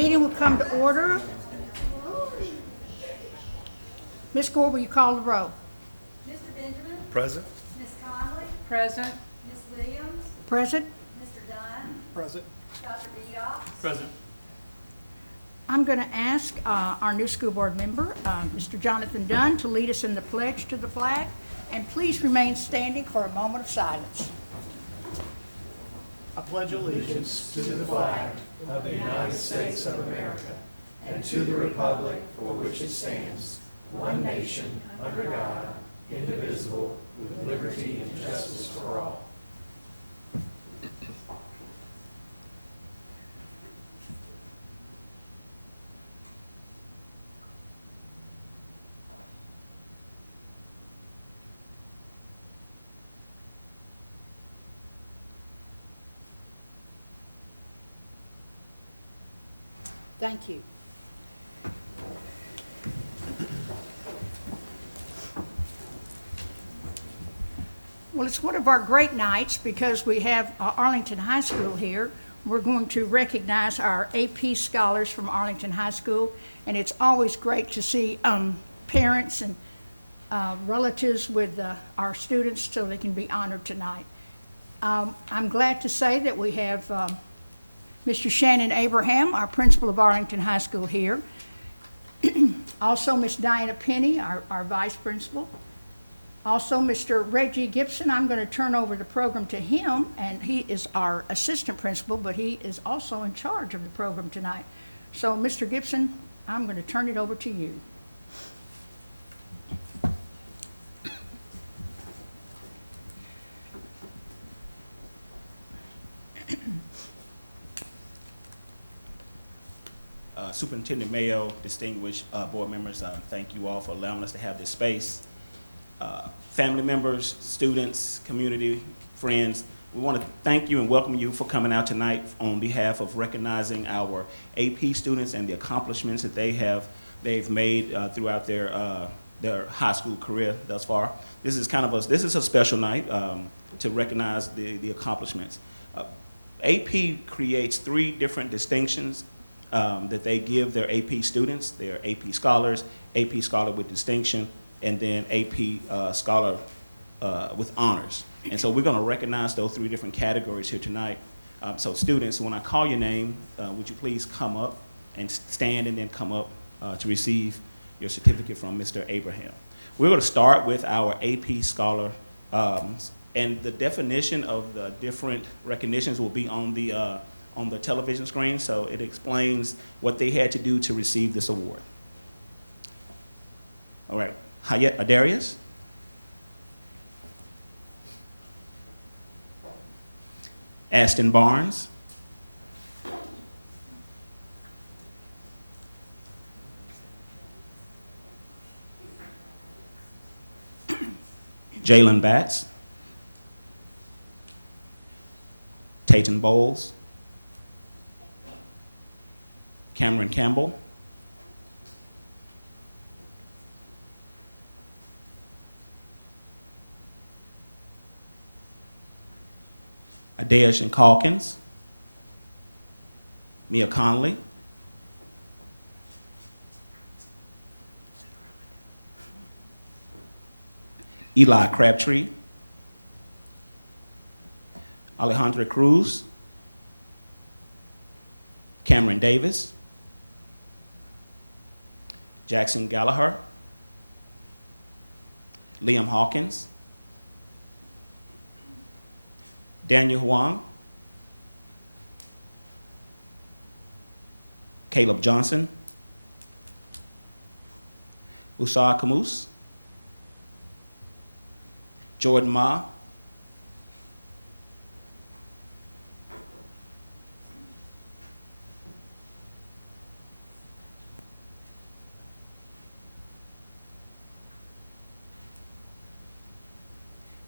Meeting will come to order. Ms. Gore, will you call the roll? Mr. Benjamin? Present. Ms. Conley? Present. Ms. Williams? Present. Mr. Dunn? Present. Dr. Deox? Present. I'm going to ask our new school board member, Mr. Jonathan Dunn, to lead us in the pledge to the flag. And please remain standing for a moment of silence. I pledge allegiance to the flag of the United States of America and to the republic for which it stands, one nation, under God, indivisible, with liberty and justice for all. Thank you. Well, it's one of our great nights because we have Arlington High School here. We're going to recognize our AP scholars from Arlington High School, and it's always great to see parents and relatives with our students so they can be honored tonight. I'm glad to say that we have Mr. Shannon Abraham, our principal of Arlington High School here. Also, Ms. Diana Penny, our vice principal. Also, Mr. Reggie Gibson, I'm going to turn over the program to him, and he is our assistant principal, but he is also in charge of the program tonight. So, Mr. Gibson, I'm going to turn it over to you. Superintendent Mayo, distinguished board members, thank you all for allowing us to have this space. Family members, students, community, friends, we want to thank you and welcome you for coming out tonight on behalf of recognizing our AP students and the accomplishments that they've made throughout their high school career thus far. This is a special night to recognize the accomplishments. AP creates 3 different distinctions that they give their AP students. They're AP scholars, AP scholar with distinction, and then AP scholar with honors. And so we're going to recognize those 3 different categories here tonight. So students, when I call your name, would you please come up and stand and then come up to receive your certificate from Mr. Abraham. We're going to start with our AP scholar, and the definition of the different recognitions will be on the television screen, so it explains what they had to do to receive this award. All right, Hayat Adarius. Ashtyn Barnes. Jalen Batts. Tayton Bowles. Cameron Campbell. Adesh and Calkins. Mia Conley. Eli Crabtree. Alejandra Cruz. Cameron Davis. Jackson Gallagher. Liam Hawkins. Daniel Huang. Caleb Johnson. Usar Camus. Jordan Ma.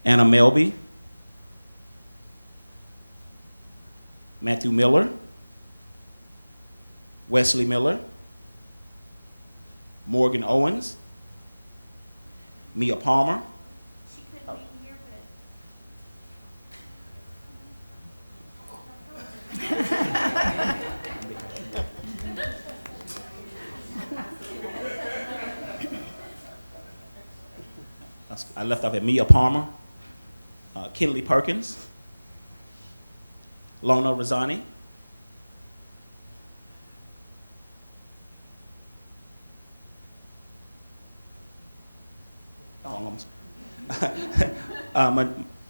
Anna Melby. Matthew Miller. Wesley Miller. Morgan Owens. Mia Palmer. She couldn't be here, but I left off at Mia Palmer, Kinley Perkins, Lona Rosani,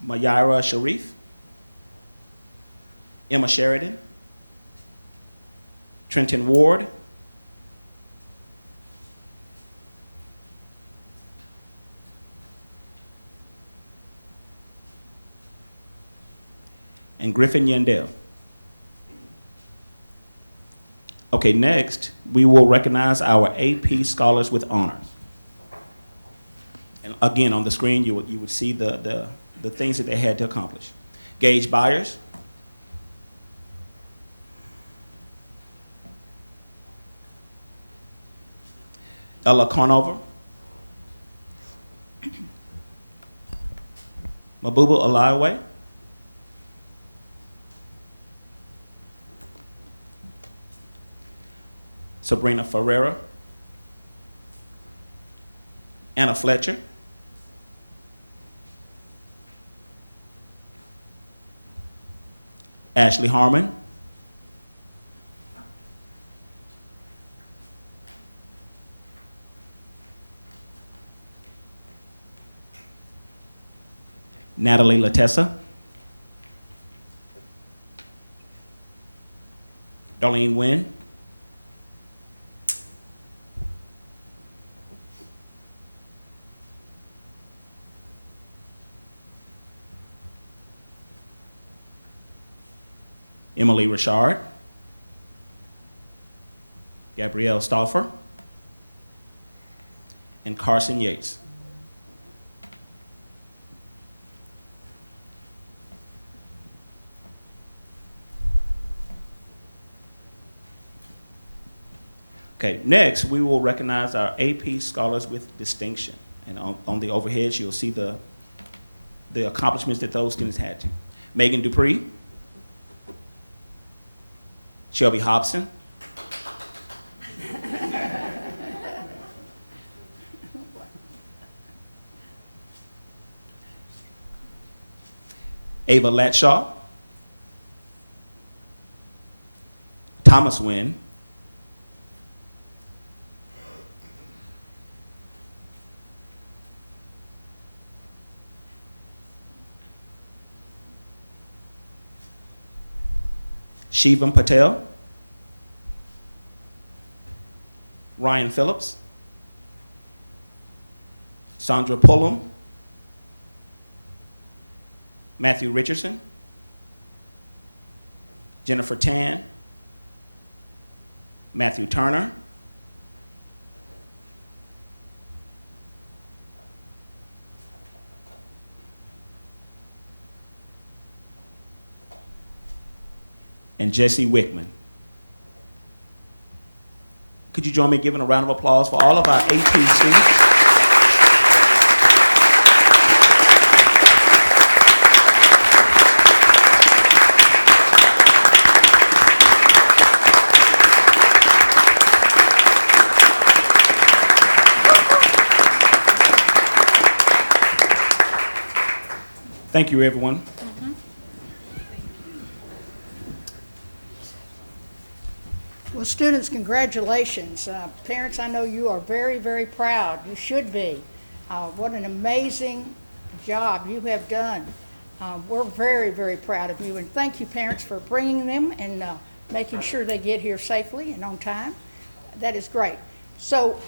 Mayira Sharif, Emma Sheridan, Trenton Ward, and Griffin Yandel. Okay, next, we will recognize our AP Scholars with Honors. And again, on the screen, you would see the things that they had to accomplish. Gage Byers, Ella Conover, Mabubu Aliwe, Sabrina Ferreira, Anna Fletcher, Ashley Harmon, Natalie Latessa, Darlene Nguyen, Emily Richard, Gabrielle Stauffer, and Carson Yates. Okay, next we will recognize our AP Scholars with Distinction. And on the overheads, you'll see the accomplishments that those students had to. Megan Dupree, Shelby Hobson, Ava Latshaw, Thomas Nguyen, Shivam Patel, Ryan Phillips, Sandra Pullum, Matthew Richardson, Jennifer Tan, Matthew Turner, and Jesse Wickman. Could you join me in giving a round of applause for all of our AP students? Thank you, everyone. Well, students, congratulations. Parents, I know you are very, very proud. You should be. What an amazing job you have done. We're very, very proud of you. And thank you, parents, for bringing them and making sure they get here safely and on time. That is great. So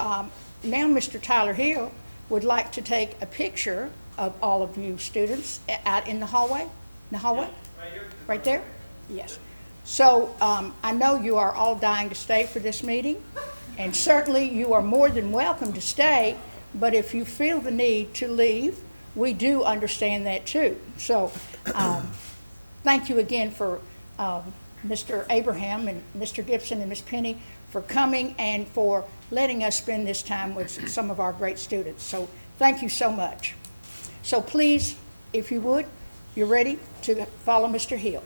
now Mr. Tyler Hill would like to take a picture of all of you students out in the hallway. In the hallway? Yeah, right here. Right there? Yes. So I know you are all dying to stay for this meeting, and certainly you are more than welcome to stay, but if you feel the need to leave, we do understand that too. So thank you again for Mr. Abraham and Mr. Gibson and Ms. Penny for coming and for letting us spend this time with some of our great students. So thank you so much. So please, if you would, you're ready to follow Mr. Hill.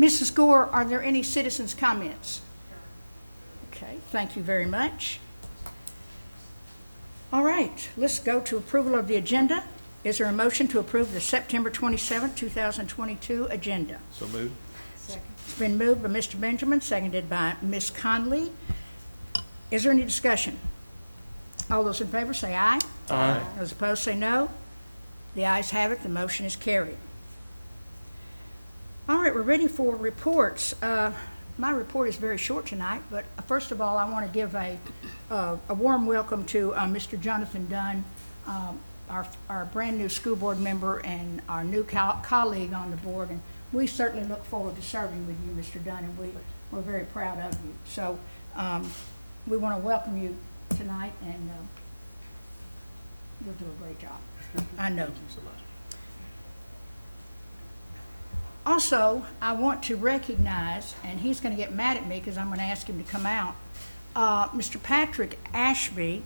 Mrs. Gore, are there any citizens' comments? Okay, thank you very much. All right, let's go to approval of the agenda. Is there a motion to approve the September 27, 2022 agenda? So moved. It's been moved by Mr. Benjamin, seconded by Ms. Conley. Is there any discussion? All those in favor say aye. Aye. Those opposed say no. The ayes have it, the motion is carried. All right, we're ready for reports. My report is very short tonight, but first of all, I want to give a warm welcome to Mr. Jonathan Dunn, our brand-new school board member and our new colleague on the board. And we certainly look forward to serving with you, Mr. Dunn, and we're very proud of you. So we want to welcome you tonight, and you'll do a great job. I know. Thank you so much. Also, I want to recognize, and he's going to get mad at me because I'm going to ask him to come out, Mr. Patrick Ashby,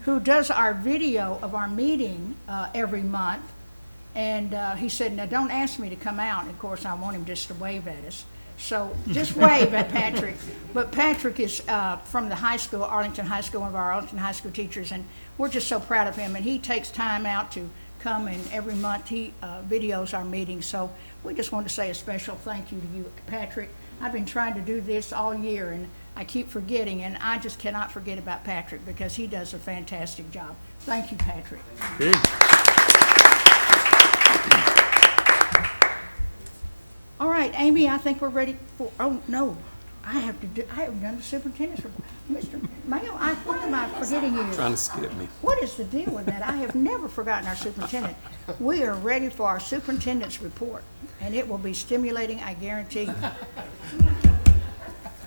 who does our video of our meeting every month. And he said, now don't ask me to come out. And of course, I want him just to wave at us. So just wave at Patrick. But Patrick is from the high school, Arlington High School, one of our Arlington High School teachers, and we're just so proud of him. And he takes time out to come, and every month he videos our meetings. So we just want to say a special thank you to you, Patrick. I've been trying to do this all year, and I keep forgetting, and I just cannot forget about Patrick because he does a fantastic job. Thank you, Patrick. Good. All right, Amy, I think we're ready for, oh, no, I haven't done the superintendent's report. Mr. Mayo, what am I forgetting you? Trying to skip me. What is the deal with that? I have never forgotten our superintendent. We are ready for our superintendent's report, and it will be stimulating, I guarantee.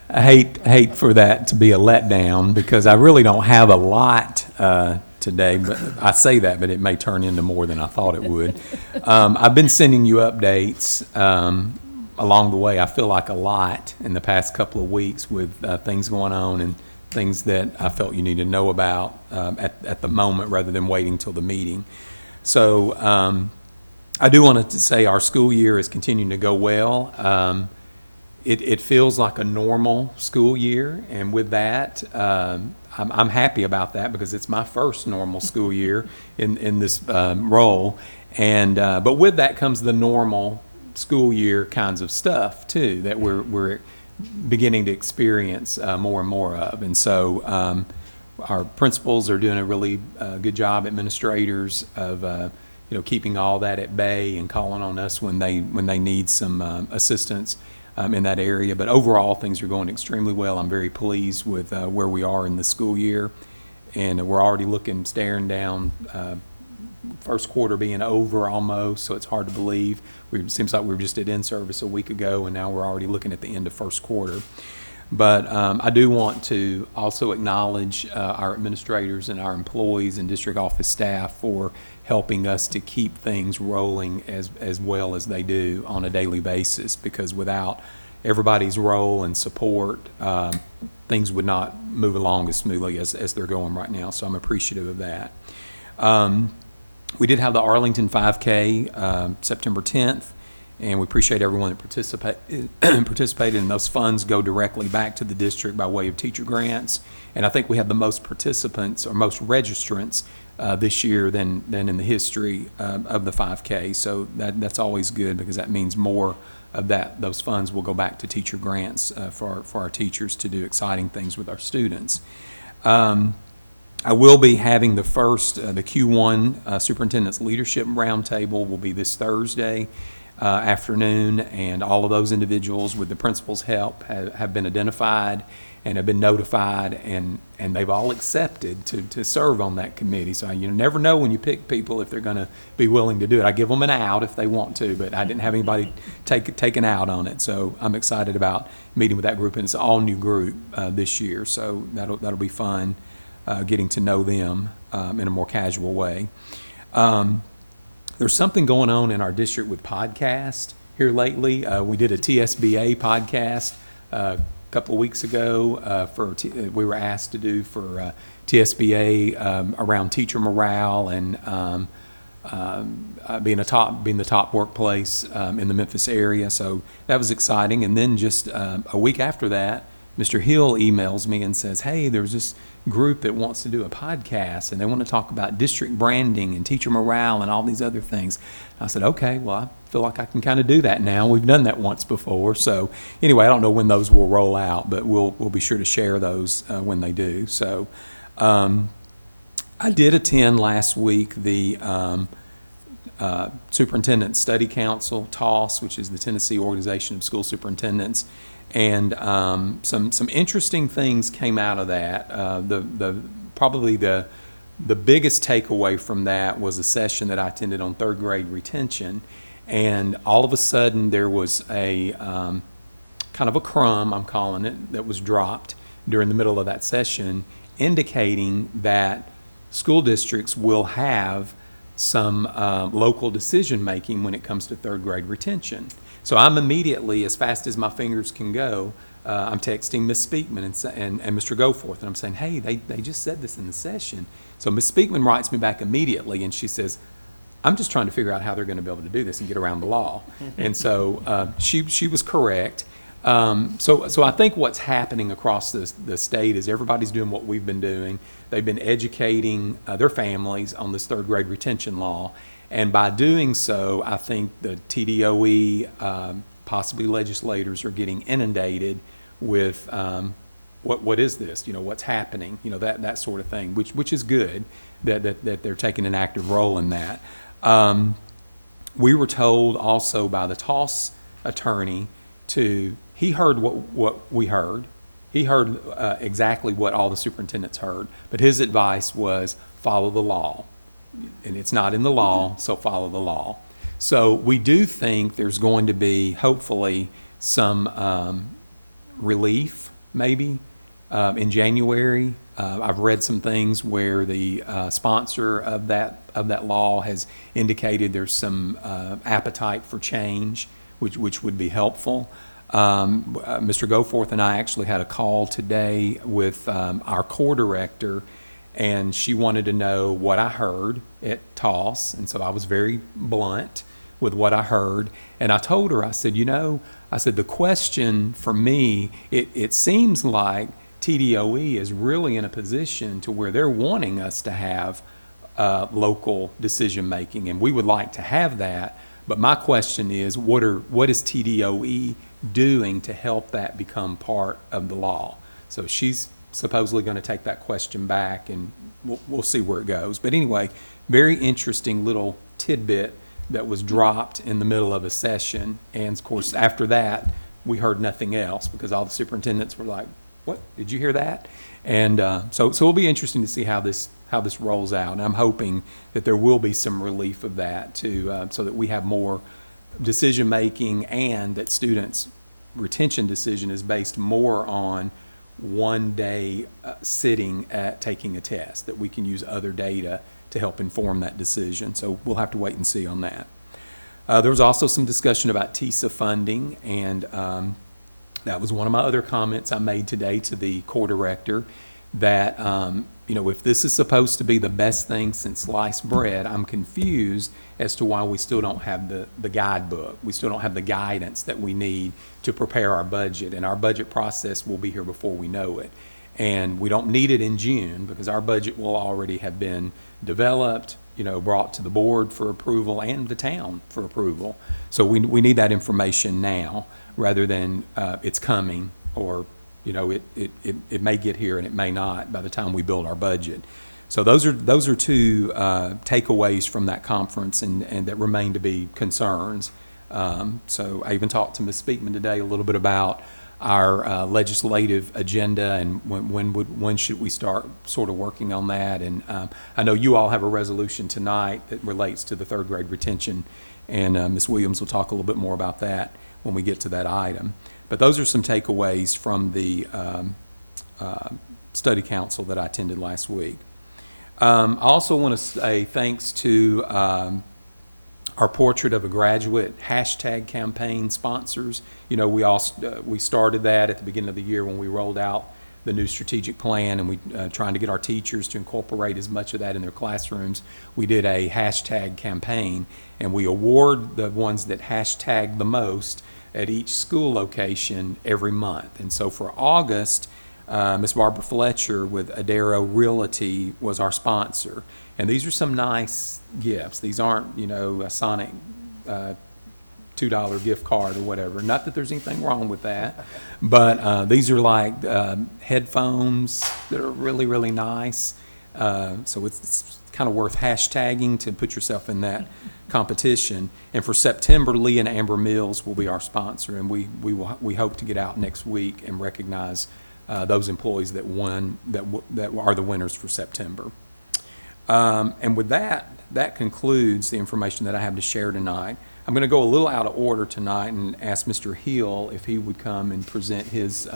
I hate for that to be a letdown because I really don't have a lot today, but I say that, but it may turn into more than I thought it would. I've been sending you updates along the way. I feel like a lot in the past couple of weeks with things going on and things that I felt you need to know about at the moment rather than waiting till the meeting. So I do want to say our school year is continuing to go well. It feels like a normal school year, and with that, I'm happy about that because it's my first normal school year in this role. And but with that comes the normal school year kinds of stuff too that we're beginning to experience more and more of. And so our principals are doing a really good job, administrators of keeping all that at bay and calling on us when they need some assistance in that area. But overall, things are going extremely well. I'm very pleased with where we are in the school year, and we're already staring down first quarter being over almost, so it's hard to believe. It seems like we were just at in-service a week ago, and now we're already looking at the end of first quarter. But I do want to also acknowledge our administrators and our employees and district office staff for helping us to keep things rolling as well as they do on a daily basis, because without everybody's role and support, things would not move along as smoothly as they're going right now. So I'm appreciative of that. We did have the Arlington 5K September 10th. And we appreciate everyone that participated, and those funds go directly back to the district by way of teacher grants. And I think we had the most participants or most registrants this year than in the history of the 5K. So that's always good because that means more of those funds will go back to teacher grants for our teachers to do exciting things with our students. I will be having the Q1 Superintendent's Leadership Roundtable will be this Thursday afternoon, and all of those individuals with the principal's help have been identified and have been notified, and they've all accepted to serve on that committee. So you never know when you pick people if they're going to be willing to do it. I give them an out if they want to, but I didn't have anybody take an out on it. So I'm excited about meeting with that group, and it's an all-new group this year, so that'll be fun getting to know them in a more casual way. There's something going on in our district with podcasts here lately. We did a TSBA podcast a couple of weeks ago we were asked to do for TSBA around teacher morale and being the top workplace in the Memphis area. So that was exciting. And then just a week after that, Mr. Hill emails me and says, hey, there's this group that wants to do a podcast, and they want to talk about district branding and teacher morale and all these other things. I said, okay, well, I feel like I can kind of do that now. We've done that once before. So anyway, I don't know when those will roll out, but we'll be sure to share those when they do. So I did attend last week the Superintendent Study Council, TOSS, which is the Tennessee Organization of School Superintendents, and some interesting things came out of that. Probably the biggest takeaway from that was a session that I attended on third grade retention, and all of a sudden there was a kind of a crumb, I'm calling it, that was dropped during the middle of that session, indicating that school districts will have some local decision making when it comes to third grade retention. So I'm immediately, as fast as my fingers can go, I'm texting Ms. Speakman and Mr. Goforth, and I'm saying, hey, they just said this in the session. So Ms. Speakman writes me back immediately, and she says, I'm just trying to figure out how they're going to be able to do this and get around the law. And so she was correct. So I think what's happening across the state is everybody's doing what we've been doing. They've been educating their families on this third grade retention law. And by doing so, I think the TDOE, possibly legislators, are getting inundated with what is this? What's happening? That sort of thing, which is good that they're taking an active role in that. We were told also by the TOSS attorney he heard what we heard. He heard exactly what all the superintendents heard, but his advice was follow the law. And it's not in the law, so follow the law. So we do think there's going to be, hopefully, some relief, maybe, in January. I've read some things where the sponsor of that law has indicated there's some appetite for change, which would be helpful. Mr. Goforth and I actually had a call today with our core director, and she wanted to know what I heard at TOSS, and so I was very blunt with what I heard, and I told her, I said, the question for me, it seems like TDOE is really in a position to where they're wanting us to have local decision making, and we would like to have that, but my question is, what is TDOE doing to help that become part of the law? So she's supposedly going to take that question back, and we'll see where it goes. But anyway, very interesting little tidbit that was dropped in the middle of a session. And of course, after that, we heard nothing else because all the superintendents were like, what, did you hear that? And so it'll be interesting to see how this rolls out. And I'm hoping that there will be some relief of that too, so that we have more decision making, and that students' retention decision is based more on one day sitting at taking a test, that we can use other data to help inform that decision. So we'll have to wait and see on that. There was also some discussion about TISA funding, and that was one of my other comments I made today to the core director, that if this is supposed to be the best thing since sliced bread, I'm confused as to why we still don't have the guidebook. We still don't have the guidance that we need to prepare our budget, and our budget process will be here before we know it. And we don't need it in June because our budget will already have been developed, brought to the board for approval and the town for approval. So we need that information now rather than it's coming, or it may get here and it may not by the time we build our budget. So those are two takeaways from that conference, and that remain to be concerns. So I even talked to Ms. Speakman today a little bit about our legislative agenda and when should we start sort of working on that. And I know you all have a resolution tonight that relates to the third grade retention, and Ms. Williams will talk a little bit more about that when we get to that item. But those are some takeaways from the study council that I attended last week. I also want to say thanks to our Portrait of a Graduate hashtag campaign sponsors. We started that at the beginning of the year when we rolled out the new strategic plan, and we trying to get our teachers to incorporate as much of that in their classrooms. We did a hashtag campaign, and we award the ones that hashtag the most at each school location every month. And so for August, Ms. Barbara Fletcher with Adero Realty was our sponsor. And these are some nice gifts. These aren't, a Sonic $2 gift card or whatever. Not that there's anything wrong with that, but these are like headphones that are really, really nice. So it's kind of worth hashtagging to put yourself in that competition. And for September, Lee and Amber Mills will be our sponsor, and we hope to get out next week and recognize those employees that won, that are the winners for September. And with that concludes the information that I have to share tonight. I'm going to go a little out of order tonight and ask Mr. Hill if he would come and present his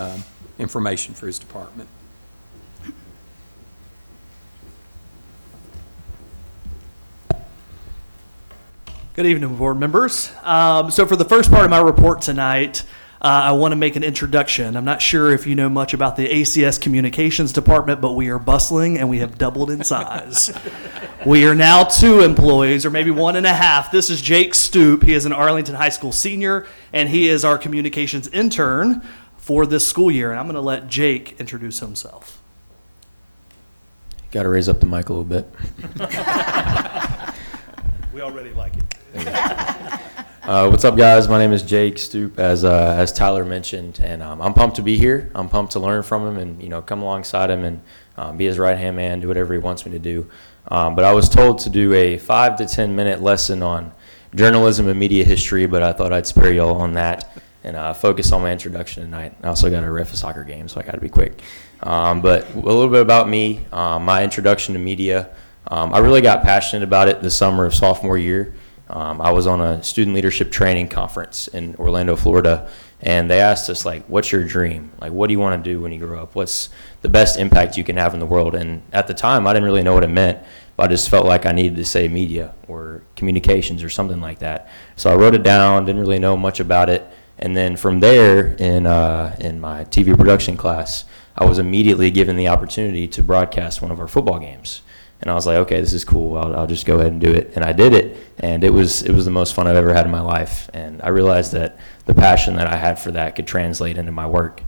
information for his department. Good evening, board members. So for the first part of my report tonight, I want to make an introduction. I'm not sure if you know much about the ACS Communications Department, but we are bustling and we have doubled in size. We are now 2 employees, or maybe 1.5. This is Jake Stoop. He is an Arlington High School senior, and he is our communications intern for this school year. And I'm going to let Jake introduce himself. Got to raise up the mic a little bit. We already like it. What's up, guys? My name is Jake Stoop, as Tyler mentioned, and I'm pumped to be here. I'm pumped to learn from him and come alongside him and be his right-hand man, do whatever he wants me to do. But I was told to do a 5 to 10 minute lesson on journalism and media history, but I thought I'd spare y'all on that and focus on my introduction tonight. I also got to ref a soccer game, so I got to be quick. But a little bit about me, my introduction to media. I really got passionate about it the summer of sophomore year. I was on a student leadership training conference in Orlando, Florida, and they asked us, what's your dream? What do you want to do when you grow up? What's the best impact you can have in the world? And at the time, I didn't really know what it meant, but I just felt like I needed to say media or communications or something like that. So I wrote it down, didn't really know much about it, and then from there, in my TV production class, I was immediately given the opportunity to broadcast one of our football games. And I was like, okay, this is cool. I'll just go ahead and do it. And I did it, and it was the most fun I've ever had in my life. And I realized that the passion that I had for that could translate into my work.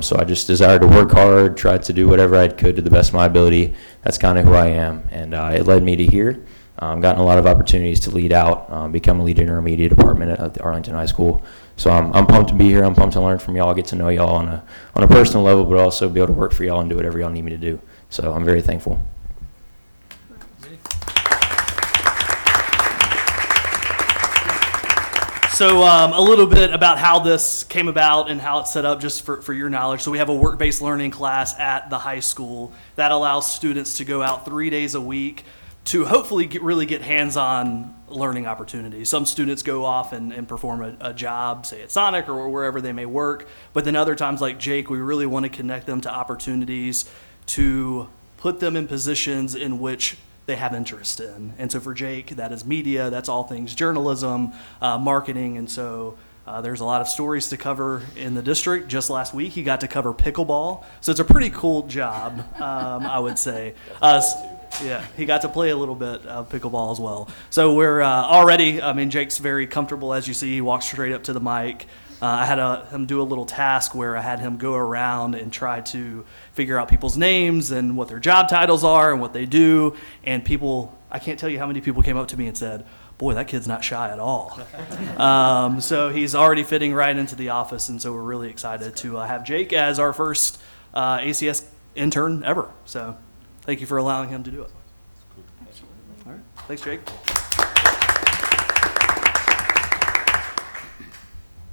So I just desired to work hard, tried to do whatever I could to the best of my ability. That's kind of who I am. And it led me to here. Gotten a lot of opportunities to lead out, become a leader in our media department at the Arlington High School. So I'm pumped to be here. I'm pumped to learn from y'all, get to know y'all on a personal level, but also be able to work for y'all and do whatever y'all need me to do. So I'm very thankful. So a little bit about how this came about and how it's set up, just for your knowledge. So we have a work-based learning class at the high school that allows students to go out 3 days a week to hopefully really get hands-on learning opportunities. Some students go off and perform a job, say at Sonic or wherever they may work. But then other times, like Jake, we really want to connect them to opportunities to put them in positions in which they have interest in. And so for Jake, that is media, that's all things journalism, marketing, and so there's a lot of stories to cover in the district. Just last week, he got to cover pickleball, so it's a pretty cool job, I would say. Yeah, he got to play a little bit of pickleball as well. So we're already, Jake's very comfortable, as you see. He walks straight up to the mic. I had him do a little task where I had him go around and try to figure out people's names and what their job titles are and what they do. And people, I can't tell you how many people came up to me and said, boy, that kid's not shy at all. So he's already fitting right into the office, and so we're really excited to have Jake as our first ACS intern ever. So thank you for allowing him to do it. Cool. All right. Thanks, Jake.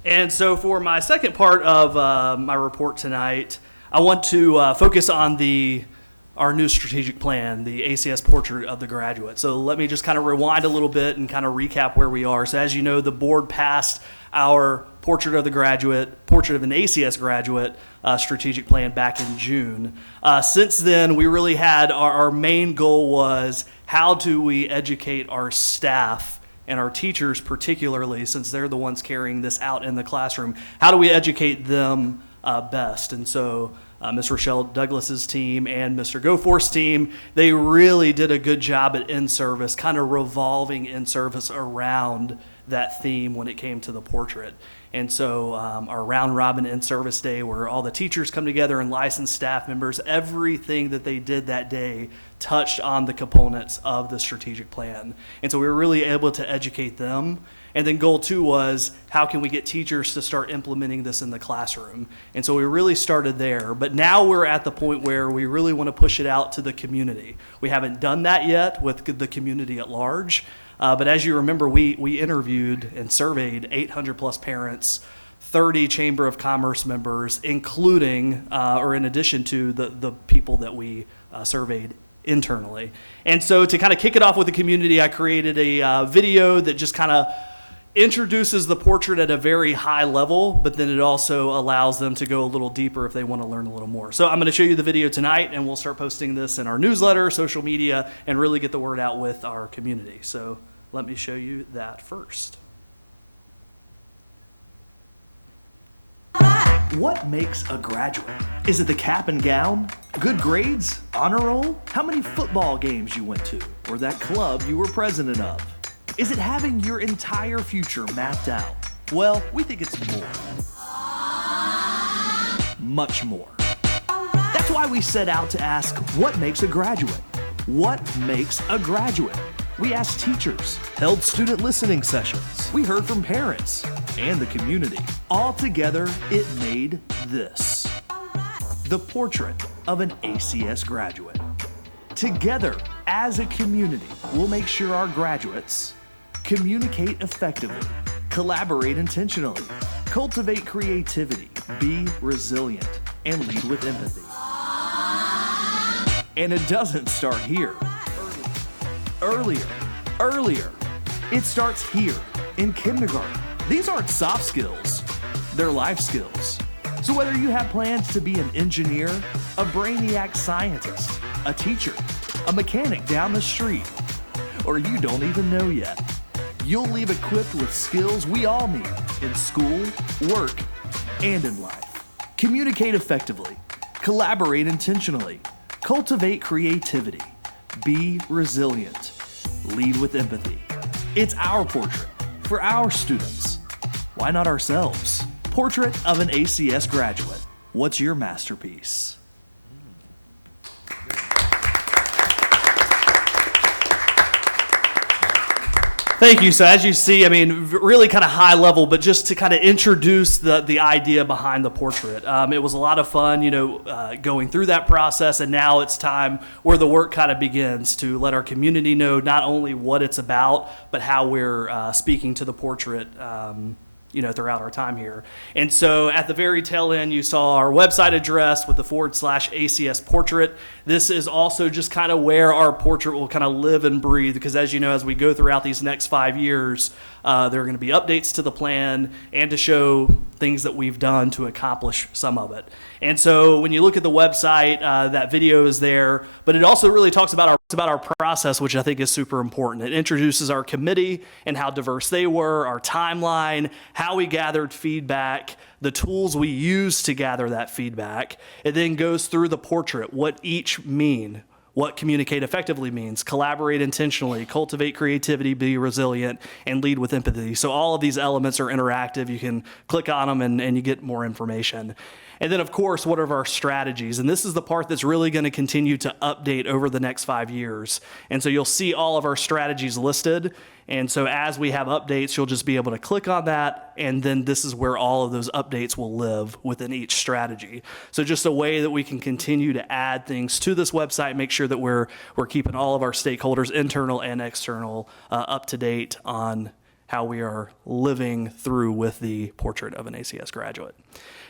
And so for my second part of my report tonight, I want to focus on our new strategic plan, the ACS Portrait of the Graduate. So let me just kind of rewind a little bit and kind of recap where we are. So as you know, the board passed our Portrait of an ACS Graduate strategic plan back in June. Since then, we really had our main goal was how do we educate our staff and our teachers particularly, since they're the ones carrying this out in the classroom, how do we educate them best? And so Miss Rochelle Douglas's team and Mr. Goforth's team, they really did a good job at in-service, kind of revolving in-service around that theme when it came to the portrait. And so our round robin in-service day, where all the teachers come together and licensed staff members, everything that they did that day touched on the components of the strategic plan. And so we were really able to educate them. And then goal 2 was, how can we get teachers to start implementing this in the classroom? And so we really started there. But now we're at the point where we really want to push it out to the community. We haven't done that yet with the community at large. But as you remember, we interviewed and surveyed 800 plus parents, 30 Chamber of Commerce members, including, or in addition to the people that we surveyed internally. And so to kind of kick it off with the community, I created a video that just kind of introduces the portrait at a very high level, but then it also allows them to go a little deeper if they want to learn a little more. So I'm going to show you the video tonight, and we'll start posting this in our newsletter, social media, and really get the word out with our community. So let me show you that first. What makes a graduate? Is it the cap and gown? Good grades? Honor roll? How many football games you went to? Or that club you were president of? Is it having your entire future mapped out? Well, we think it's more. Much more. That's why we set out to ask, what makes a graduate? What makes a graduate? We asked teachers, held student listening sessions. We heard from parents and the community. All together, it made this. The portrait of an ACS graduate. Together, as a community, we'll make sure our graduates communicate effectively, collaborate intentionally, cultivate creativity, be resilient, and lead with empathy. And it doesn't start here. Earlier. It starts here, in kindergarten. These aren't soft skills, they're life skills. So whether you have plans to be an engineer, a brainiac scientist, a teacher, a mechanic down the street, or you don't even know yet, you'll leave equipped with skills we all need in school, work, and in life. Communicate effectively, collaborate intentionally, cultivate creativity, be resilient, lead with empathy. It's our portrait for our students. Why not ourselves? Portrait of an ACS graduate. What's your masterpiece? Thank you. So as you see, I mean, really kind of high level, but just to kind of introduce the idea behind the portrait. It was a lot of fun, going through that process, and now it's time where the work kind of begins to let our community know not only what it's about, but how we're speaking to the portrait throughout our time here. And so at the very tail end, you saw our website address with the /ACS portrait. This is also just kind of where our portrait will kind of live and breathe, because as you know, as we go throughout these next 5 years, there are going to be updates to the plan and to show things that we've done to accomplish some of it. And so when you look at the website, that video is there, but it also really talks about our process, which I think is super important. It introduces our committee and how diverse they were, our timeline, how we gathered feedback, the tools we used to gather that feedback. It then goes through the portrait, what each mean, what communicate effectively means, collaborate intentionally, cultivate creativity, be resilient, and lead with empathy. So all of these elements are interactive. You can click on them and you get more information. And then, of course, what are our strategies? And this is the part that's really going to continue to update over the next 5 years. And so you'll see all of our strategies listed. And so as we have updates, you'll just be able to click on that. And then this is where all of those updates will live within each strategy. So just a way that we can continue to add things to this website, make sure that we're keeping all of our stakeholders, internal and external, up to date on how we are living through with the portrait of an ACS graduate.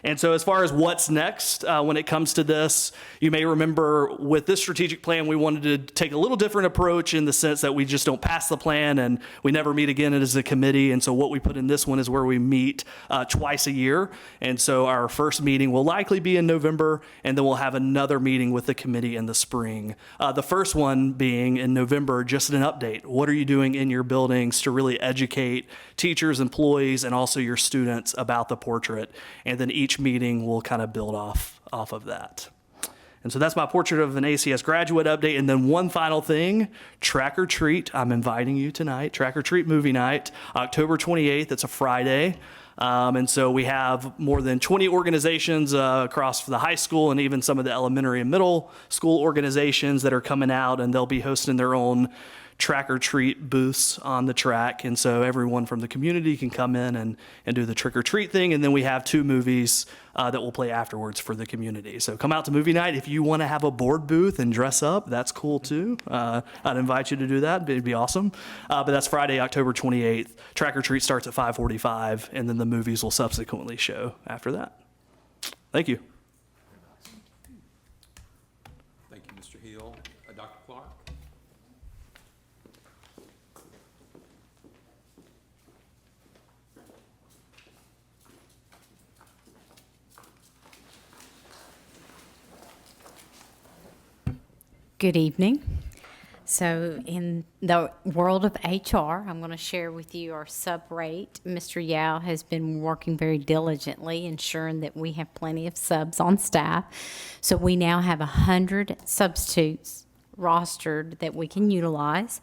And so as far as what's next when it comes to this, you may remember with this strategic plan, we wanted to take a little different approach in the sense that we just don't pass the plan and we never meet again as a committee. And so what we put in this one is where we meet twice a year. And so our first meeting will likely be in November, and then we'll have another meeting with the committee in the spring. The first one being in November, just an update. What are you doing in your buildings to really educate educate teachers, employees, and also your students about the portrait. And then each meeting will kind of build off of that. And so that's my portrait of an ACS graduate update. And then one final thing, Track or Treat. I'm inviting you tonight, Track or Treat movie night, October 28th. It's a Friday. And so we have more than 20 organizations across the high school and even some of the elementary and middle school organizations that are coming out, and they'll be hosting their own Track or Treat booths on the track. And so everyone from the community can come in and do the trick or treat thing. And then we have 2 movies that will play afterwards for the community. So come out to movie night. If you want to have a board booth and dress up, that's cool too. I'd invite you to do that. It'd be awesome. But that's Friday, October 28th. Track or Treat starts at 5:45, and then the movies will subsequently show after that. Thank you. Thank you, Mr. Hill. Dr. Clark? Good evening. So in the world of HR, I'm going to share with you our sub rate. Mr. Yao has been working very diligently, ensuring that we have plenty of subs on staff. So we now have 100 substitutes rostered that we can utilize.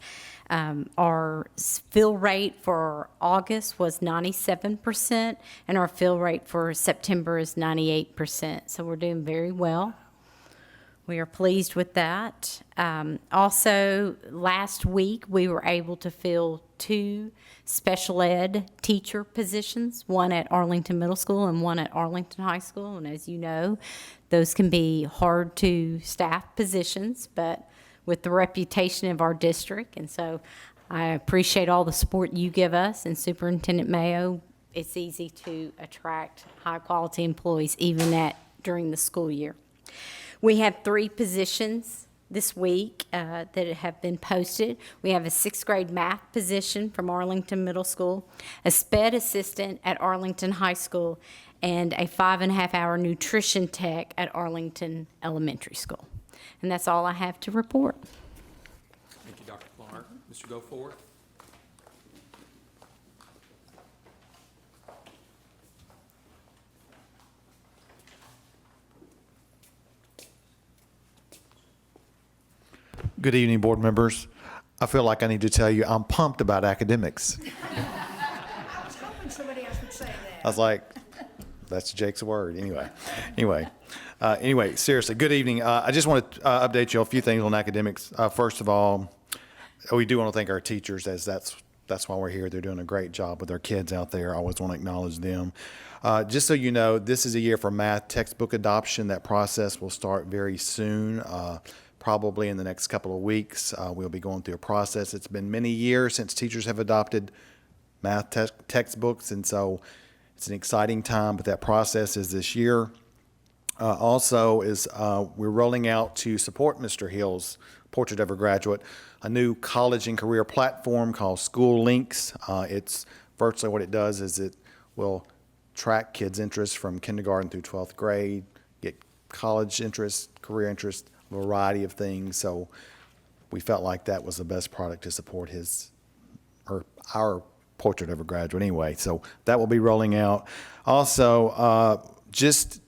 Our fill rate for August was 97%, and our fill rate for September is 98%. So we're doing very well. We are pleased with that. Also, last week, we were able to fill 2 special ed teacher positions, one at Arlington Middle School and one at Arlington High School. And as you know, those can be hard to staff positions, but with the reputation of our district. And so I appreciate all the support you give us, and Superintendent Mayo, it's easy to attract high-quality employees even during the school year. We have 3 positions this week that have been posted. We have a 6th grade math position from Arlington Middle School, a SPED assistant at Arlington High School, and a 5.5-hour nutrition tech at Arlington Elementary School. And that's all I have to report. Thank you, Dr. Clark. Mr. Goforth? Good evening, board members. I feel like I need to tell you I'm pumped about academics. I was hoping somebody else would say that. I was like, that's Jake's word. Anyway, seriously, good evening. I just want to update you on a few things on academics. First of all, we do want to thank our teachers, as that's why we're here. They're doing a great job with our kids out there. I always want to acknowledge them. Just so you know, this is a year for math textbook adoption. That process will start very soon. Probably in the next couple of weeks, we'll be going through a process. It's been many years since teachers have adopted math textbooks, and so it's an exciting time, but that process is this year. Also, we're rolling out to support Mr. Hill's Portrait of a Graduate, a new college and career platform called School Links. It's virtually what it does is it will track kids' interests from kindergarten through 12th grade, get college interest, career interest, a variety of things. So we felt like that was the best product to support our Portrait of a Graduate anyway. So that will be rolling out. Also, just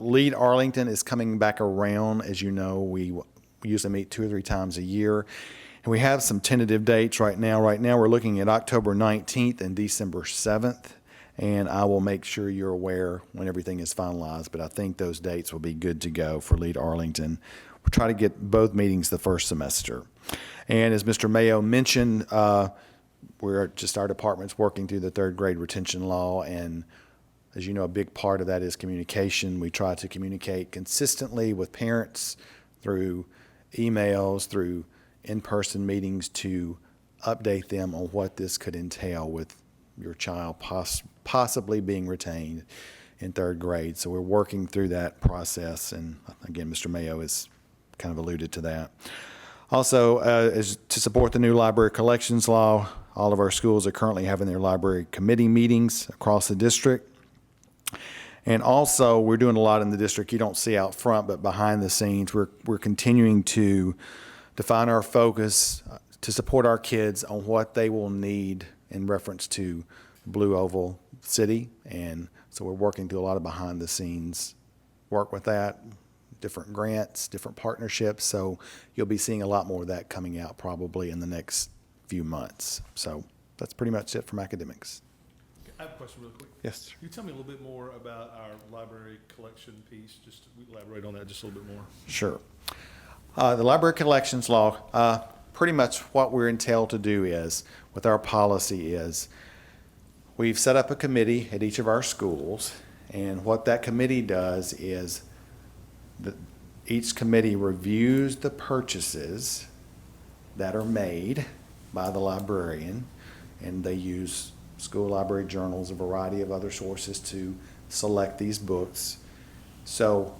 Lead Arlington is coming back around. As you know, we usually meet 2 or 3 times a year. And we have some tentative dates right now. Right now we're looking at October 19th and December 7th. And I will make sure you're aware when everything is finalized. But I think those dates will be good to go for Lead Arlington. We'll try to get both meetings the first semester. And as Mr. Mayo mentioned, our department's working through the 3rd grade retention law. And as you know, a big part of that is communication. We try to communicate consistently with parents through emails, through in-person meetings to update them on what this could entail with your child possibly being retained in 3rd grade. So we're working through that process. And again, Mr. Mayo has kind of alluded to that. Also, as to support the new library collections law, all of our schools are currently having their library committee meetings across the district. And also, we're doing a lot in the district you don't see out front, but behind the scenes, we're continuing to define our focus to support our kids on what they will need in reference to Blue Oval City. And so we're working through a lot of behind the scenes work with that, different grants, different partnerships. So you'll be seeing a lot more of that coming out probably in the next few months. So that's pretty much it from academics. I have a question real quick. Yes. Can you tell me a little bit more about our library collection piece? Just elaborate on that just a little bit more. Sure. The library collections law, pretty much what we're entailed to do is, with our policy is, we've set up a committee at each of our schools, and what that committee does is each committee reviews the purchases that are made by the librarian, and they use school library journals, a variety of other sources to select these books. So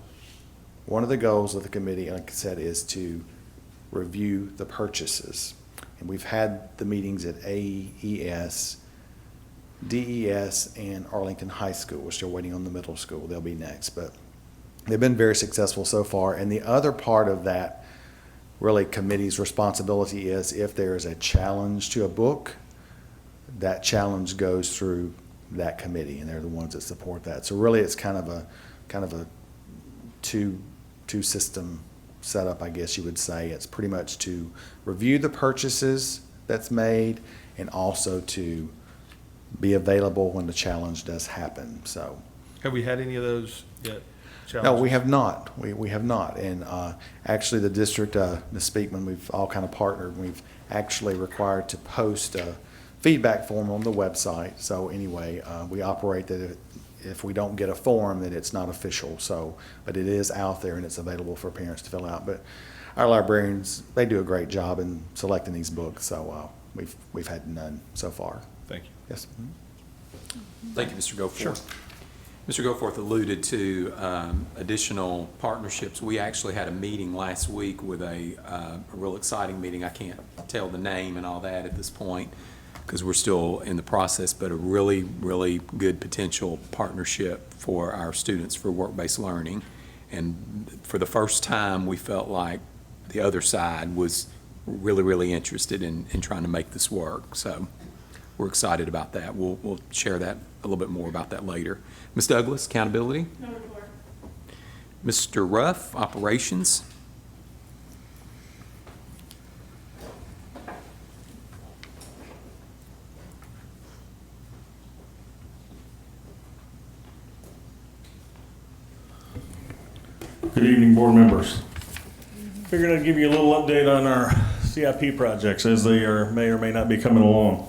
one of the goals of the committee, like I said, is to review the purchases. And we've had the meetings at AES, DES, and Arlington High School. We're still waiting on the middle school. They'll be next. But they've been very successful so far. And the other part of that really committee's responsibility is if there is a challenge to a book, that challenge goes through that committee, and they're the ones that support that. So really it's kind of a two system setup, I guess you would say. It's pretty much to review the purchases that's made and also to be available when the challenge does happen. So Have we had any of those yet? no, we have not. We have not. And actually the district, Ms. Speakman, we've all kind of partnered. We've actually required to post a feedback form on the website. So anyway, we operate that if we don't get a form, then it's not official. So, but it is out there and it's available for parents to fill out. But our librarians, they do a great job in selecting these books. So we've had none so far. Thank you. Yes. Thank you, Mr. Goforth. Sure. Mr. Goforth alluded to additional partnerships. We actually had a meeting last week with a real exciting meeting. I can't tell the name and all that at this point because we're still in the process, but a really, really good potential partnership for our students for work-based learning. And for the first time, we felt like the other side was really, really interested in trying to make this work. So we're excited about that. We'll share that a little bit more about that later. Ms. Douglas, accountability. No report. Mr. Ruff, operations. Good evening, board members. Figured I'd give you a little update on our CIP projects as they may or may not be coming along.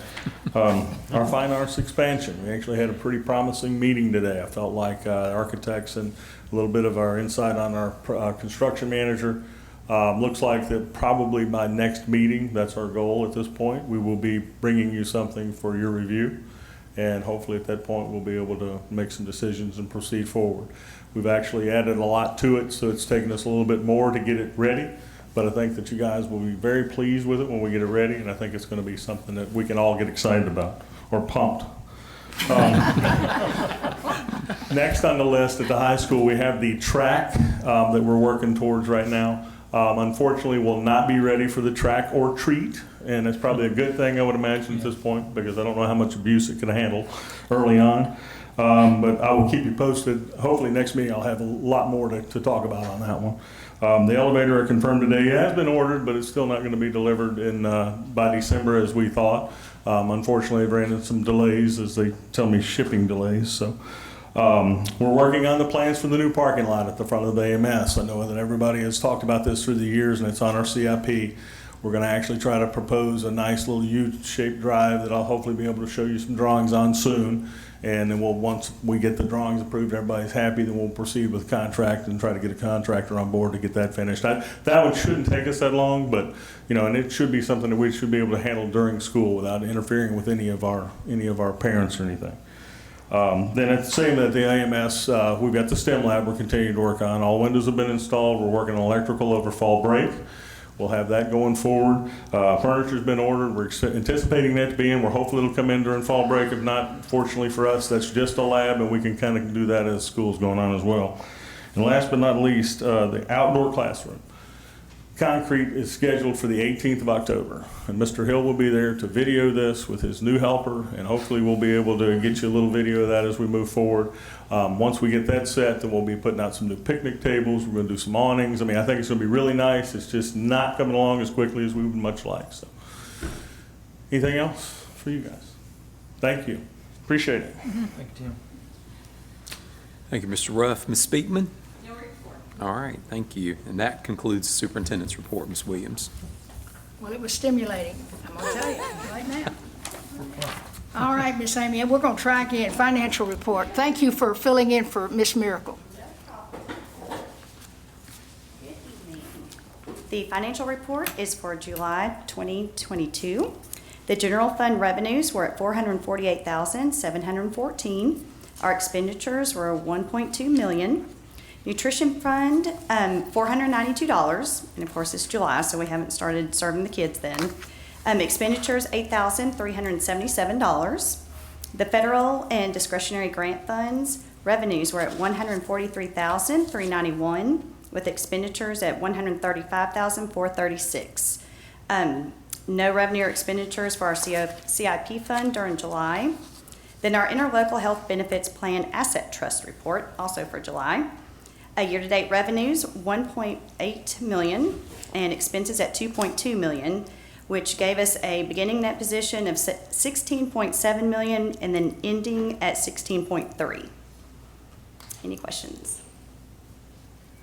Our fine arts expansion, we actually had a pretty promising meeting today. I felt like architects and a little bit of our insight on our construction manager. Looks like that probably by next meeting, that's our goal at this point. We will be bringing you something for your review. And hopefully at that point, we'll be able to make some decisions and proceed forward. We've actually added a lot to it, so it's taken us a little bit more to get it ready. But I think that you guys will be very pleased with it when we get it ready, and I think it's going to be something that we can all get excited about, or pumped. Next on the list at the high school, we have the track that we're working towards right now. Unfortunately, will not be ready for the track or treat, and it's probably a good thing, I would imagine, at this point, because I don't know how much abuse it can handle early on. But I will keep you posted. Hopefully next meeting I'll have a lot more to talk about on that one. The elevator I confirmed today has been ordered, but it's still not going to be delivered by December as we thought. Unfortunately, I've ran into some delays, as they tell me, shipping delays. So we're working on the plans for the new parking lot at the front of the AMS. I know that everybody has talked about this through the years, and it's on our CIP. We're going to actually try to propose a nice little U-shaped drive that I'll hopefully be able to show you some drawings on soon. And then once we get the drawings approved, everybody's happy, then we'll proceed with contract and try to get a contractor on board to get that finished. That one shouldn't take us that long, but and it should be something that we should be able to handle during school without interfering with any of our parents or anything. Then at the same at the AMS, we've got the STEM lab we're continuing to work on. All windows have been installed. We're working on electrical over fall break. We'll have that going forward. Furniture's been ordered. We're anticipating that to be in. We're hopefully it'll come in during fall break. If not, fortunately for us, that's just a lab, and we can kind of do that as school's going on as well. And last but not least, the outdoor classroom. concrete is scheduled for the 18th of October. And Mr. Hill will be there to video this with his new helper, and hopefully we'll be able to get you a little video of that as we move forward. Once we get that set, then we'll be putting out some new picnic tables. We're going to do some awnings. I mean, I think it's going to be really nice. It's just not coming along as quickly as we would much like. So, anything else for you guys? Thank you. Appreciate it. Thank you, Tim. Thank you, Mr. Ruff. Ms. Speakman? No report. All right, thank you. And that concludes the superintendent's report, Ms. Williams. Well, it was stimulating, I'm gonna tell you, right now. All right, Miss Amy, and we're gonna try again, financial report. Thank you for filling in for Miss Miracle. Good evening. The financial report is for July 2022. The general fund revenues were at $448,714. Our expenditures were $1.2 million. Nutrition fund, $492, and of course it's July, so we haven't started serving the kids then. Expenditures, $8,377. The federal and discretionary grant funds, revenues were at $143,391, with expenditures at $135,436. No revenue or expenditures for our CIP fund during July. Then our interlocal health benefits plan asset trust report, also for July. Year-to-date revenues, $1.8 million, and expenses at $2.2 million, which gave us a beginning net position of $16.7 million and then ending at $16.3. Any questions?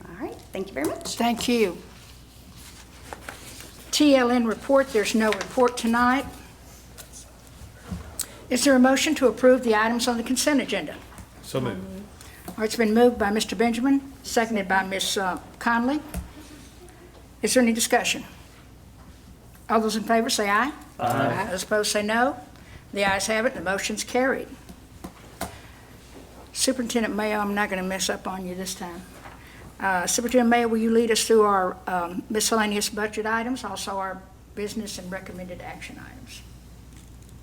All right, thank you very much. Thank you. TLN report, there's no report tonight. Is there a motion to approve the items on the consent agenda? So moved. All right, it's been moved by Mr. Benjamin, seconded by Ms. Conley. Is there any discussion? All those in favor say aye. Aye. Those opposed say no. The ayes have it, the motion's carried. Superintendent Mayo, I'm not going to mess up on you this time. Superintendent Mayo, will you lead us through our miscellaneous budget items, also our business and recommended action items?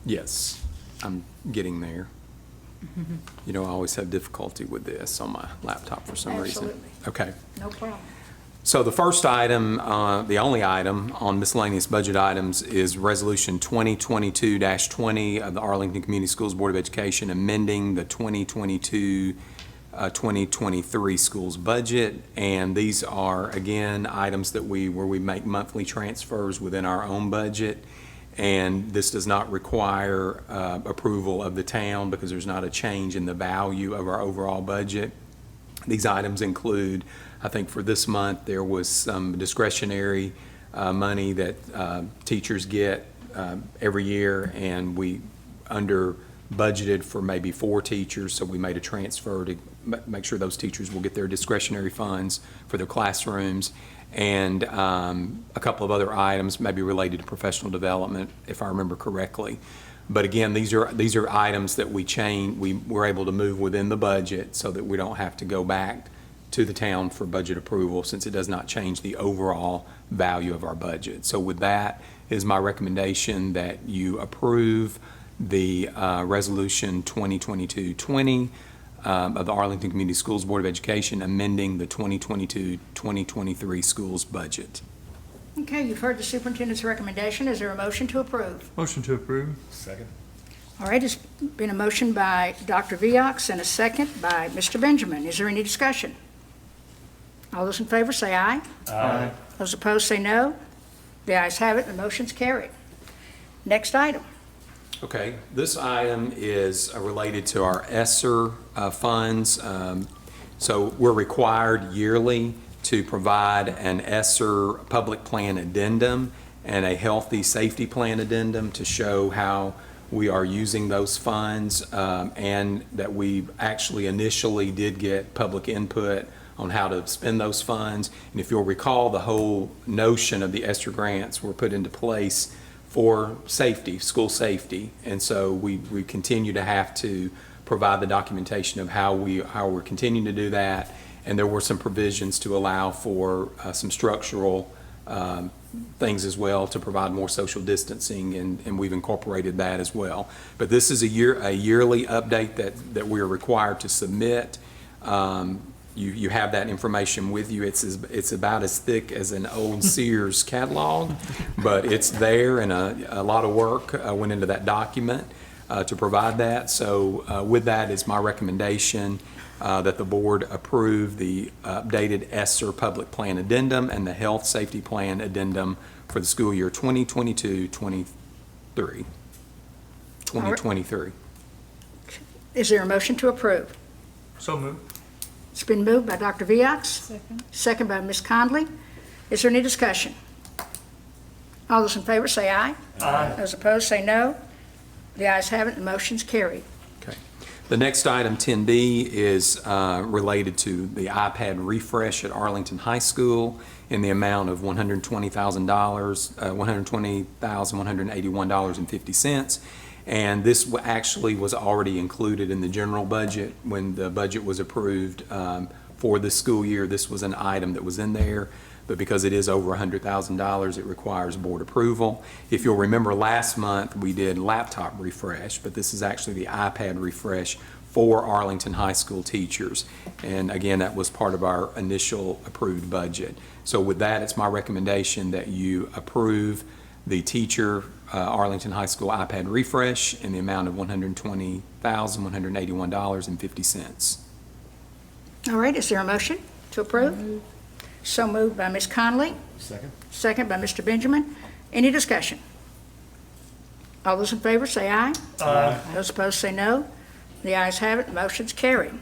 Yes, I'm getting there. You know, I always have difficulty with this on my laptop for some reason. Absolutely. Okay. No problem. So the first item, the only item on miscellaneous budget items is Resolution 2022-20 of the Arlington Community Schools Board of Education amending the 2022-2023 schools budget. And these are, again, items that where we make monthly transfers within our own budget. And this does not require approval of the town because there's not a change in the value of our overall budget. These items include, I think for this month, there was some discretionary money that teachers get every year, and we under budgeted for maybe 4 teachers, so we made a transfer to make sure those teachers will get their discretionary funds for their classrooms. And a couple of other items maybe related to professional development, if I remember correctly. But again, these are items that we were able to move within the budget so that we don't have to go back to the town for budget approval, since it does not change the overall value of our budget. So with that is my recommendation that you approve the Resolution 2022-20 of the Arlington Community Schools Board of Education amending the 2022-2023 schools budget. Okay, you've heard the superintendent's recommendation. Is there a motion to approve? Motion to approve. Second. All right, it's been a motion by Dr. Viox and a second by Mr. Benjamin. Is there any discussion? All those in favor say aye. Aye. Those opposed say no. The ayes have it, the motion's carried. Next item. Okay, this item is related to our ESSER funds. So we're required yearly to provide an ESSER public plan addendum and a healthy safety plan addendum to show how we are using those funds, and that we actually initially did get public input on how to spend those funds. And if you'll recall, the whole notion of the ESSER grants were put into place for safety, school safety. And so we continue to have to provide the documentation of how we're continuing to do that. And there were some provisions to allow for some structural things as well to provide more social distancing, and we've incorporated that as well. But this is a yearly update that we are required to submit. you have that information with you. It's about as thick as an old Sears catalog, but it's there, and a lot of work went into that document to provide that. So with that is my recommendation that the board approve the updated ESSER Public Plan Addendum and the Health Safety Plan Addendum for the school year 2022-23. 2023. Is there a motion to approve? So moved. It's been moved by Dr. Viaux. Second by Ms. Conley. Is there any discussion? All those in favor say aye. Aye. Those opposed say no. The ayes have it, the motion's carried. Okay. The next item, 10B, is related to the iPad refresh at Arlington High School in the amount of $120,000, $120,181.50. And this actually was already included in the general budget when the budget was approved for this school year. This was an item that was in there, but because it is over $100,000, it requires board approval. If you'll remember, last month we did laptop refresh, but this is actually the iPad refresh for Arlington High School teachers. And again, that was part of our initial approved budget. So with that, it's my recommendation that you approve the teacher Arlington High School iPad refresh in the amount of $120,181.50. All right, is there a motion to approve? So moved by Ms. Conley. Second. Second by Mr. Benjamin. Any discussion? All those in favor say aye. Aye. Those opposed say no. The ayes have it, the motion's carried.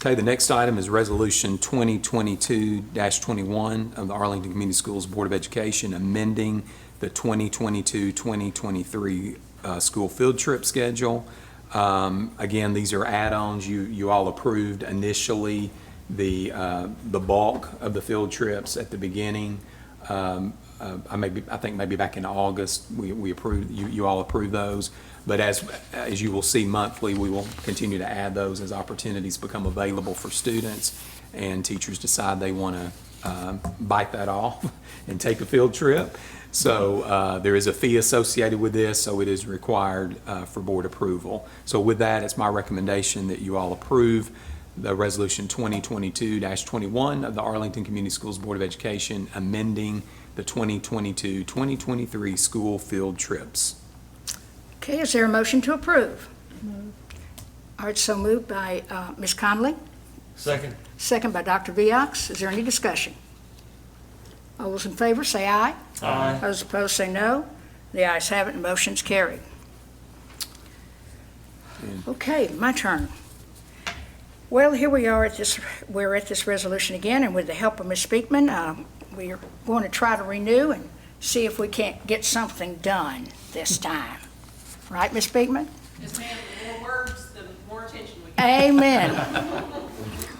Okay, the next item is Resolution 2022-21 of the Arlington Community Schools Board of Education amending the 2022-2023 school field trip schedule. Again, these are add-ons. You all approved initially the bulk of the field trips at the beginning. I think maybe back in August we approved. You all approved those. But as you will see monthly, we will continue to add those as opportunities become available for students and teachers decide they want to bite that off and take a field trip. So there is a fee associated with this, so it is required for board approval. So with that, it's my recommendation that you all approve the Resolution 2022-21 of the Arlington Community Schools Board of Education amending the 2022-2023 school field trips. Okay, is there a motion to approve? All right, so moved by Ms. Conley. Second. Second by Dr. Viaux. Is there any discussion? All those in favor say aye. Aye. Those opposed say no. The ayes have it, and the motion's carried. Okay, my turn. Well, here we are we're at this resolution again, and with the help of Ms. Speakman, we are going to try to renew and see if we can't get something done this time. Right, Ms. Speakman? Yes, ma'am. The more words, the more attention we get. Amen.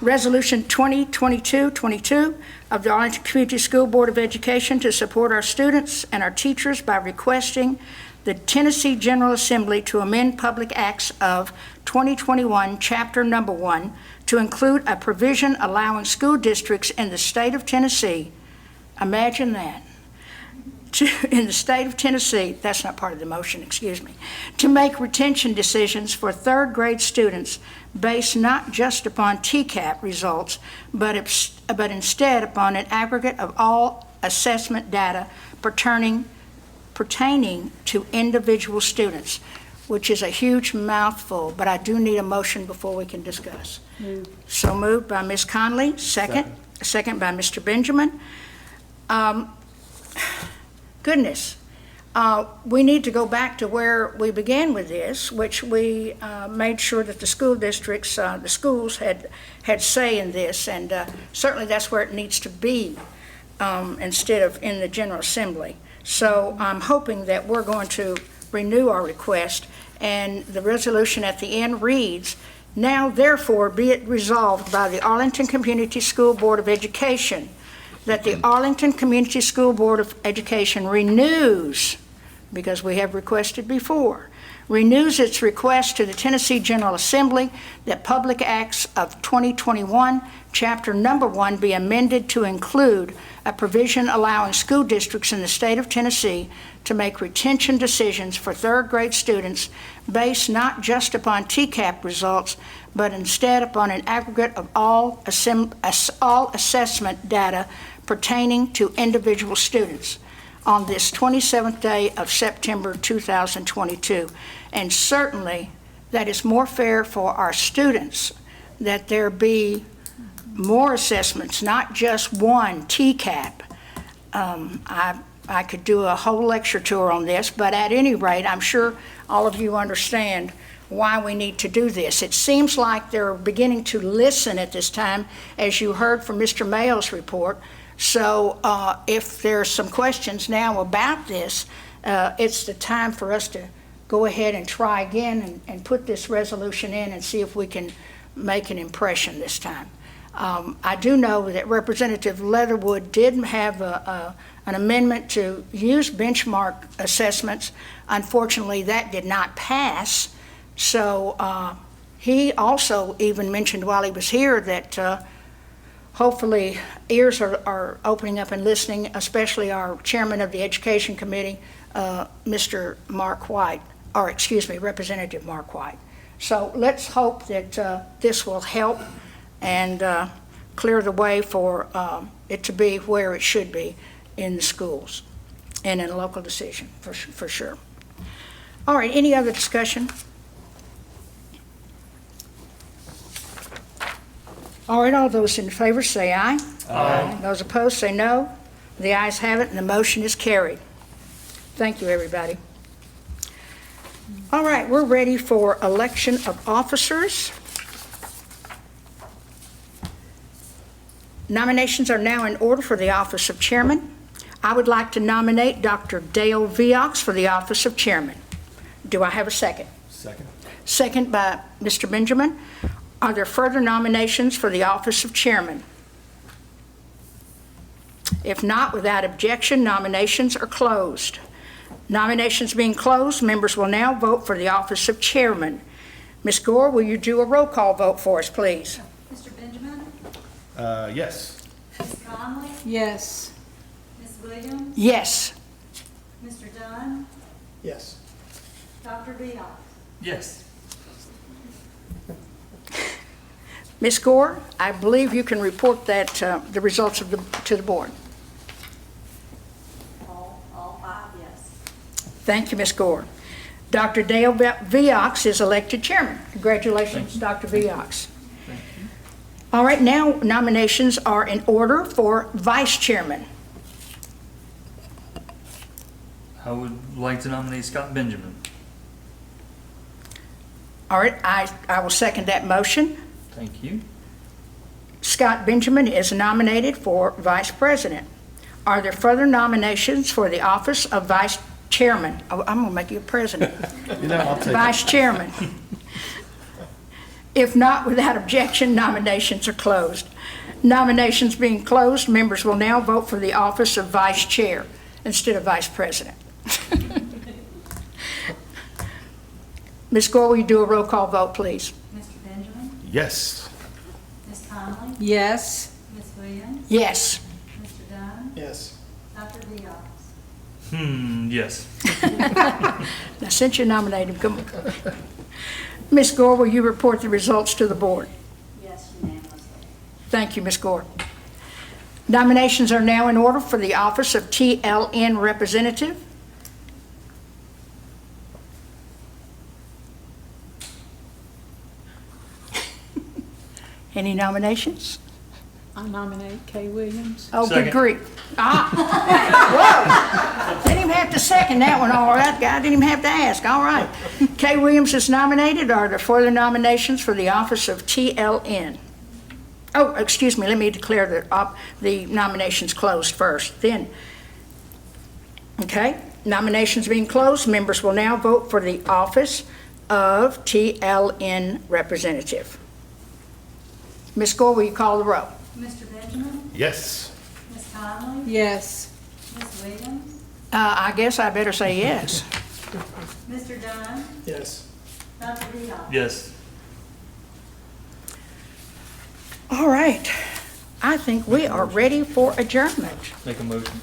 Resolution 2022-22 of the Arlington Community School Board of Education to support our students and our teachers by requesting the Tennessee General Assembly to amend Public Acts of 2021, Chapter Number 1, to include a provision allowing school districts in the state of Tennessee, imagine that, in the state of Tennessee, that's not part of the motion, excuse me, to make retention decisions for third grade students based not just upon TCAP results, but instead upon an aggregate of all assessment data pertaining to individual students, which is a huge mouthful, but I do need a motion before we can discuss. So moved by Ms. Conley, second by Mr. Benjamin. Goodness, we need to go back to where we began with this, which we made sure that the school districts, the schools had say in this, and certainly that's where it needs to be instead of in the General Assembly. So I'm hoping that we're going to renew our request, and the resolution at the end reads, "Now therefore be it resolved by the Arlington Community School Board of Education that the Arlington Community School Board of Education renews," because we have requested before, renews its request to the Tennessee General Assembly that Public Acts of 2021, Chapter Number 1, be amended to include a provision allowing school districts in the state of Tennessee to make retention decisions for third-grade students based not just upon TCAP results, but instead upon an aggregate of all assessment data pertaining to individual students on this 27th day of September 2022. And certainly, that is more fair for our students, that there be more assessments, not just one TCAP. I could do a whole lecture tour on this, but at any rate, I'm sure all of you understand why we need to do this. It seems like they're beginning to listen at this time, as you heard from Mr. Mayo's report. So if there are some questions now about this, it's the time for us to go ahead and try again and put this resolution in and see if we can make an impression this time. I do know that Representative Leatherwood did have an amendment to use benchmark assessments. Unfortunately, that did not pass. So he also even mentioned while he was here that hopefully ears are opening up and listening, especially our chairman of the Education Committee, Mr. Mark White, or excuse me, Representative Mark White. So let's hope that this will help and clear the way for it to be where it should be in the schools and in a local decision, for sure. All right, any other discussion? All right, all those in favor say aye. Aye. Those opposed say no. The ayes have it, and the motion is carried. Thank you, everybody. All right, we're ready for election of officers. Nominations are now in order for the office of chairman. I would like to nominate Dr. Dale Viox for the office of chairman. Do I have a second? Second. Second by Mr. Benjamin. Are there further nominations for the office of chairman? If not, without objection, nominations are closed. Nominations being closed, members will now vote for the office of chairman. Ms. Gore, will you do a roll call vote for us, please? Mr. Benjamin? Yes. Ms. Conley? Yes. Ms. Williams? Yes. Mr. Dunn? Yes. Dr. Viox? Yes. Ms. Gore, I believe you can report that the results to the board. All five, yes. Thank you, Ms. Gore. Dr. Dale Viox is elected chairman. Congratulations, Dr. Viox. All right, now nominations are in order for vice chairman. I would like to nominate Scott Benjamin. All right, I will second that motion. Thank you. Scott Benjamin is nominated for vice president. Are there further nominations for the office of vice chairman? Oh, I'm gonna make you president. I'll take Vice chairman. If not, without objection, nominations are closed. Nominations being closed, members will now vote for the office of vice chair instead of vice president. Ms. Gore, will you do a roll call vote, please? Mr. Benjamin? Yes. Ms. Conley? Yes. Ms. Williams? Yes. Mr. Dunn? Yes. Dr. Viox? Yes. Now, since you're nominated, come on. Ms. Gore, will you report the results to the board? Yes, unanimously. Thank you, Ms. Gore. Nominations are now in order for the office of TLN representative. Any nominations? I nominate Kay Williams. Oh, good Second. grief. Whoa. Didn't even have to second that one, all right. I didn't even have to ask, all right. Kay Williams is nominated. Are there further nominations for the office of TLN? Oh, excuse me, let me declare the nominations closed first, then. Okay, nominations being closed, members will now vote for the office of TLN representative. Ms. Gore, will you call the roll? Mr. Benjamin? Yes. Ms. Conley? Yes. Ms. Williams? I guess I better say yes. Mr. Dunn, Yes. Dr. Dion. Yes. All right. I think we are ready for adjournment. Make a motion.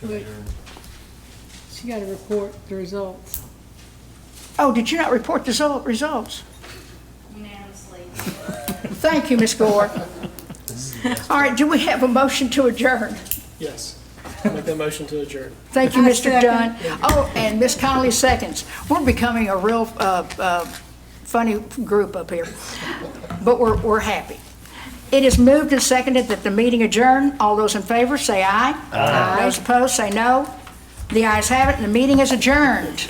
To Wait. adjourn. She got to report the results. Oh, did you not report the results? Unanimously. Thank you, Ms. Gore. All right, do we have a motion to adjourn? Yes. I'll make that motion to adjourn. Thank you, I Mr. second. Dunn. Oh, and Ms. Connolly seconds. We're becoming a real funny group up here, but we're happy. It is moved and seconded that the meeting adjourn. All those in favor, say aye. Aye. Those opposed, say no. The ayes have it, and the meeting is adjourned.